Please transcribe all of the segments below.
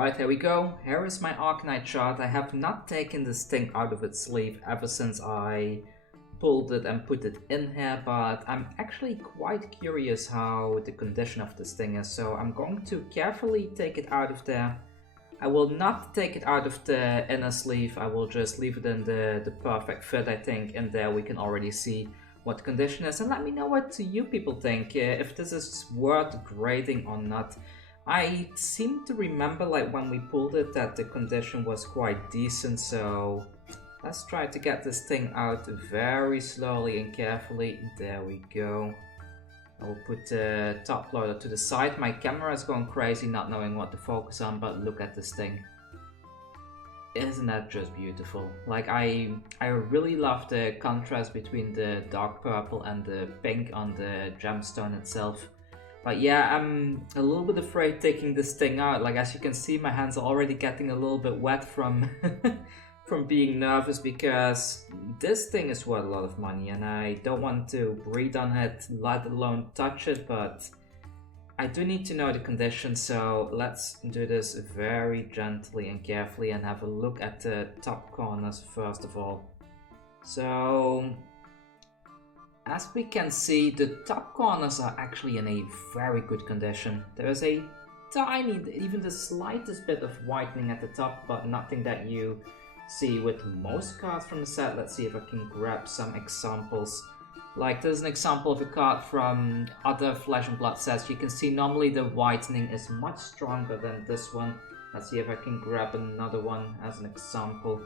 Alright, here we go. Here is my Arknight Shard. I have not taken this thing out of its sleeve ever since I pulled it and put it in here, but I'm actually quite curious how the condition of this thing is, so I'm going to carefully take it out of there. I will not take it out of the inner sleeve, I will just leave it in the perfect fit, I think. In there we can already see what the condition is, and let me know what you people think, if this is worth grading or not. I seem to remember, like, when we pulled it, that the condition was quite decent, so let's try to get this thing out very slowly and carefully. There we go. I will put the top loader to the side. My camera is going crazy not knowing what to focus on, but look at this thing. Isn't that just beautiful? Like, I really love the contrast between the dark purple and the pink on the gemstone itself. But yeah, I'm a little bit afraid taking this thing out. Like, as you can see, my hands are already getting a little bit wet from from being nervous, because this thing is worth a lot of money and I don't want to breathe on it, let alone touch it, but I do need to know the condition, so let's do this very gently and carefully and have a look at the top corners first of all. So, as we can see, the top corners are actually in a very good condition. There is a tiny, even the slightest bit of whitening at the top, but nothing that you see with most cards from the set. Let's see if I can grab some examples. Like, there's an example of a card from other Flesh and Blood sets. You can see normally the whitening is much stronger than this one. Let's see if I can grab another one as an example.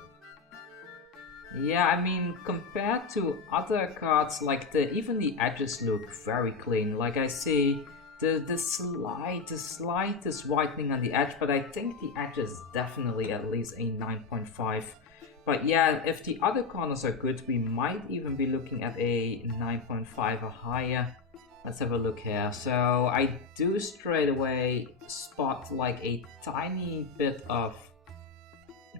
Yeah, I mean, compared to other cards, like, even the edges look very clean. Like, I see the slightest whitening on the edge, but I think the edge is definitely at least a 9.5. But yeah, if the other corners are good, we might even be looking at a 9.5 or higher. Let's have a look here. So I do straight away spot like a tiny bit of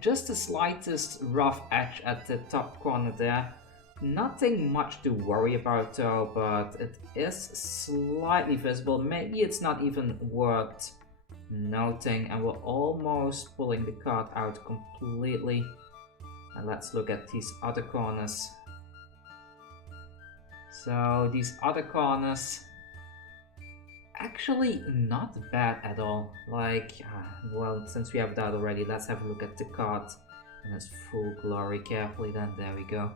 just the slightest rough edge at the top corner there. Nothing much to worry about though, but it is slightly visible. Maybe it's not even worth noting, and we're almost pulling the card out completely. And let's look at these other corners. So these other corners, actually not bad at all. Like, well, since we have that already, let's have a look at the card in its full glory carefully then. There we go.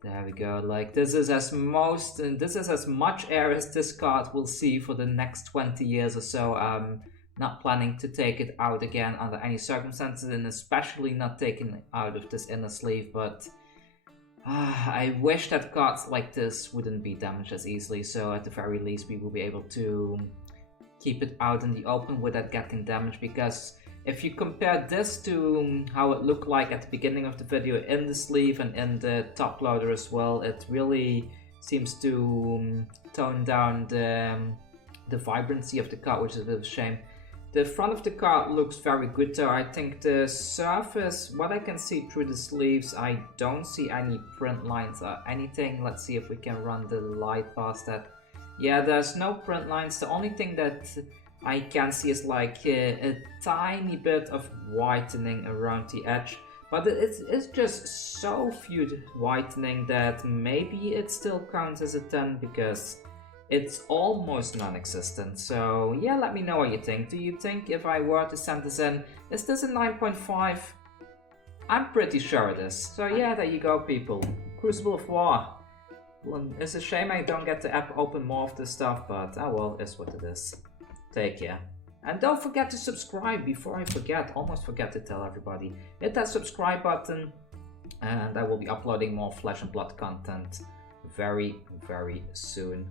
There we go. Like, this is as much air as this card will see for the next 20 years or so. I'm not planning to take it out again under any circumstances, and especially not taking it out of this inner sleeve, but I wish that cards like this wouldn't be damaged as easily, so at the very least we will be able to keep it out in the open without getting damaged, because if you compare this to how it looked like at the beginning of the video in the sleeve and in the top loader as well, it really seems to tone down the vibrancy of the card, which is a bit of a shame. The front of the card looks very good though. I think the surface, what I can see through the sleeves, I don't see any print lines or anything. Let's see if we can run the light past that. Yeah, there's no print lines. The only thing that I can see is like a tiny bit of whitening around the edge, but it's just so few whitening that maybe it still counts as a 10, because it's almost non-existent. So yeah, let me know what you think. Do you think if I were to send this in, is this a 9.5? I'm pretty sure it is. So yeah, there you go people. Crucible of War. Well, it's a shame I don't get to open more of this stuff, but oh well, it's what it is. Take care. And don't forget to subscribe before I forget. Almost forget to tell everybody. Hit that subscribe button, and I will be uploading more Flesh and Blood content very, very soon.